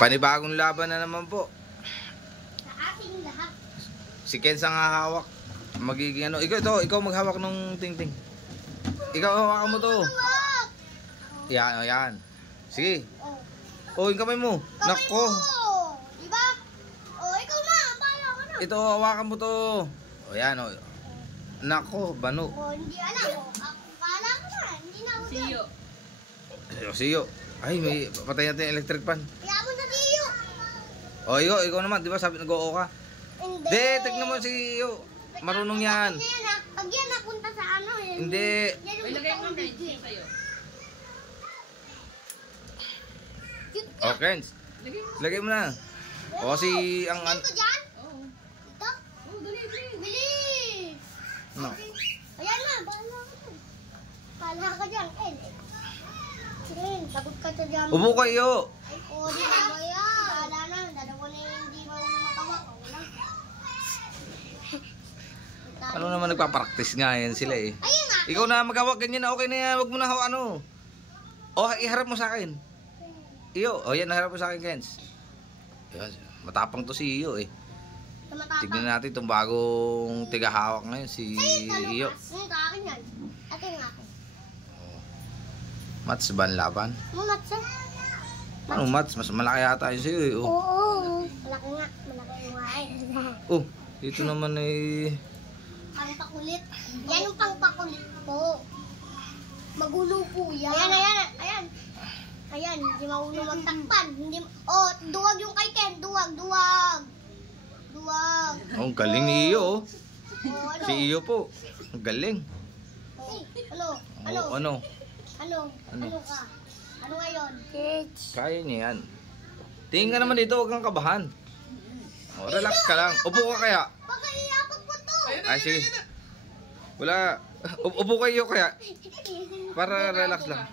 Panibagong laban na naman po. Sa ating lahat. Si Kenz ang hahawak. Magiging ano. Ikaw maghawak ng ting-ting. Ikaw hawakan mo to. Yan, o yan. Sige. O, yung kamay mo. Nako. Diba? O, ikaw na. Paala ko na. Ito, hawakan mo to. O yan, o. Nako, bano. O, hindi alam. Paala ko na. Hindi na ako dyan. Siyo. Ay, may patay natin yung electric pan. Kaya mo sa Siyo. O, ikaw naman. Di ba sabi nag-oo ka? Hindi. Hindi, tignan mo si Iyo. Marunong yan. Pag yan napunta sa ano. Hindi. Ilagay mo na yun sa'yo. O, Kenz. Lagay mo na. O, si ang... Ito dyan? Oo. Ito? Oo, dali. Bilis. Ano? Ayan na. Bahala ka dyan. Bahala ka dyan. Sige, sagot ka sa dyan. Upo kayo. O, di ba ba yan? Wala na. Dalawa na yung hindi mo magawa. Wala. Ano naman nagpa-practice nga yan sila eh. Ayun nga. Ikaw na maghawak ganyan na okay na yan. Huwag mo na ano. O, iharap mo sa akin. Iyo. O, yan. Naharap mo sa akin, Kenz. Yan. Matapang to si Iyo eh. Tignan natin itong bagong tigahawak ngayon. Si Iyo. Yung sa akin yan. Ate yung akin. Mats ba ang laban? Mumat sa? Ano Mats? Mas malaki yata yun sa'yo eh. Oh. Oo. Malaki nga. Malaki yung wain. Oh, dito naman eh. Pangpakulit. Yan yung pangpakulit po. Magulo po yan. Ayan. Ayan, hindi maunong magtakpan. Hindi, duwag yung kay Ken. Duwag. Oh, ang galing ni Iyo. Ano? Si Iyo po. Ang galing. Ano? Oh, ano? Ano ka? Ano ngayon? Kaya niya yan. Tingin ka naman dito, huwag kang kabahan. Oh, relax ka lang. Upo ka kaya. Baka iapag mo to. Ay, sige. Wala. Upo kayo kaya. Para relax lang.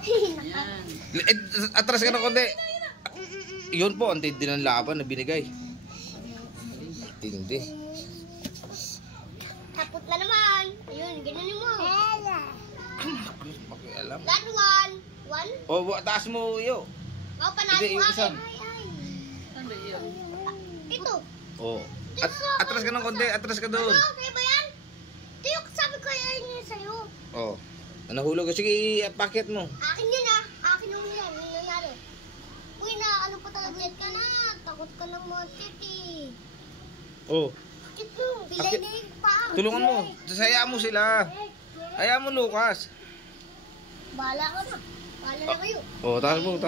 Yan. Atras ka ng konti. Yun po, ang tindi ng laban na binigay. Tindi. Tapot na naman. Ayun, gano'n mo. Makialam. That one. O, taas mo Iyo. Panalo Hindi, yung ko isa. akin. Saan ba yun? Ito. O. Atras ka ng konti, atras ka doon. Ano? Kaya ba yan? Ito yung sabi ko yan yun sa'yo. O. Nahulog ka. Sige, pakit mo. Akin yun ah. Akin yung yan. Yung nangyari. Uy na, ano pa talaga yan ka na? Takot ka ng mga titi. O. Ito. Pilay na yung paa. Tulungan mo. Hayaan mo sila. Hayaan mo, Lucas. Bahala ka na. Bahala na kayo. O, taas mo.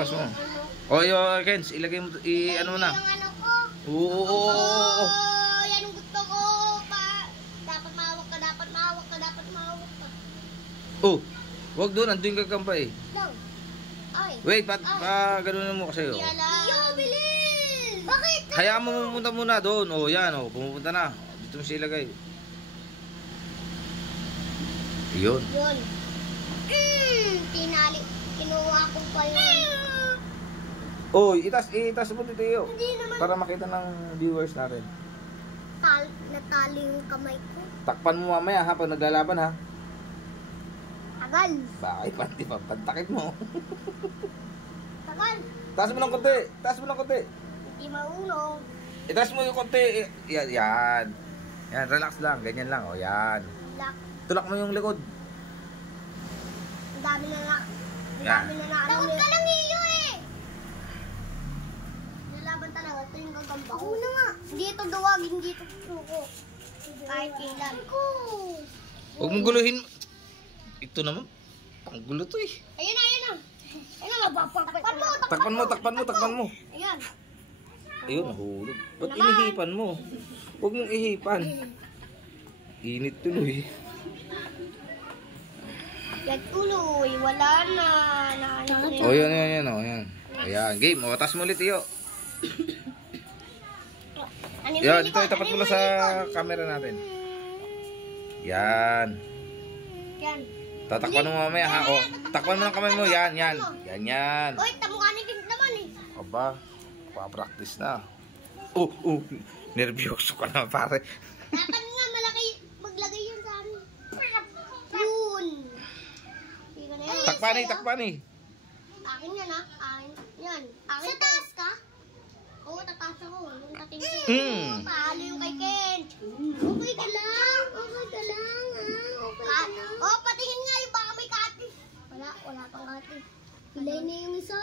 O, Kenz, ilagay mo. Ano mo na. Yung ano ko. Oo. Yan ang gusto ko. Dapat mahawak ka. Oh, wag doon. Andun ka kampay. No. Ay. Wait, ganunin mo kasi. Hindi alam. Yo, bilis! Bakit? Hayaan mo pumunta muna doon. O, yan. O, pumupunta na. Dito mo siya ilagay. Yun. Yun. Kinuha ko pa yun. Oh, itas mo dito yun. Hindi naman Para makita ng viewers natin. natali yung kamay ko. Takpan mo mamaya ha, pag naglalaban ha. Tagal. Bakit? Pati pa, pantakit mo. Tagal. Taas mo ng konti. Hindi maunong. Itaas mo yung konti. Yan. Yan, relax lang. Ganyan lang. O, yan. Lock. Tulak mo yung likod. Ang dami na na. Yan. Takot ka lang iyo eh. Lalaban talaga. Ito yung gagamba ko. Una nga. Hindi ito duwag. Hindi ito suko. Kahit kailan. Huwag mong guluhin. Ito naman. Panggulo to eh. Ayun na. Ayun na. Takpan mo. Ayan. Ayun, nahulog. Ba't inihipan mo? Huwag mong ihipan. Init tuloy. Yan tuloy. Wala na. O, yan. O, yan. Ayan, game. O, taas mo ulit iyo. Yan, dito itapat mo lang sa camera natin. Yan. Yan. Tatakpan mo mamaya ha. O, takpan mo ng kamay mo. Yan. Uy, tamukha ni Tim naman eh. Aba, pa-practice na. Nervyoso ka na pare. Dapat nga malaki maglagay yan sa amin. Yun. Takpan eh. Akin yan ha. Akin. Yan. Akin. Sa taas ka? Oo, tataas ako. Yung tatingin. Talo yung kay Ken. Okay ka lang. Okay ka lang ha. Okay ka lang. Oh, patingin nga yung baka may kati. Wala pang kati. Ilay na yung isa.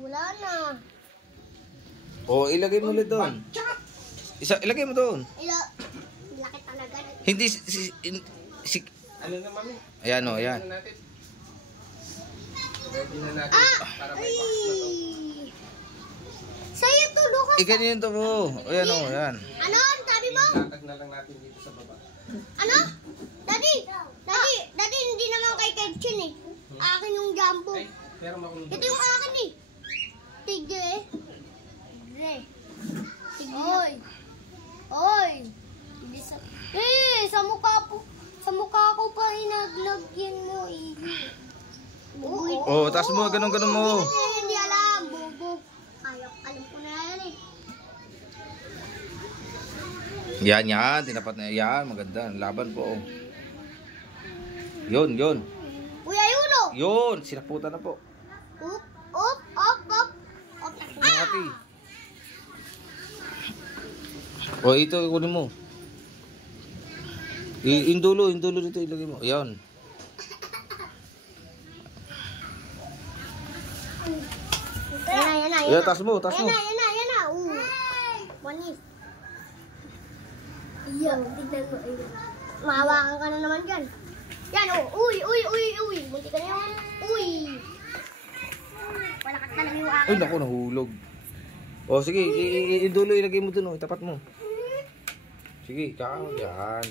Wala na. O, ilagay mo ulit doon. Ilagay mo doon. Laki talaga. Hindi, Ano na, mami? ayan o, ayan. Ano natin? Ready na natin para may box na to. Sa'yo to, Lucas. Iganyan to mo. Ayan o, ayan. Ano? Sabi mo? Ilatag na lang natin dito sa baba. Ano? Daddy, hindi naman kay Kenshin eh. Akin yung jumbo. Ay, pero makulong. Ito yung akin eh. Tige. Oy. Oy. Hindi sa... sa mukha ko pa inaglagyan mo eh. O, taas mo, ganun mo. Hindi alam. Bobo. Alam ko na yan eh. Yan. Tinapat na yan. Maganda. Laban po. Oh. Yun. Uy, ayun o. Yun. Sinaputan na po. Up. Ati. O, ito kunin mo. Indulo dito ilagay mo. Yan. Yan na. Yan, taas mo. Yan na. Wanis. Iyan, tignan mo. Mahawakan ka na naman dyan. Yan, Uy. Munti ka na yun. Uy. Wala ka talaga yung akin. Ay, naku, nahulog. O, sige. Indulo ilagay mo dun. Itapat mo. Sige, yan.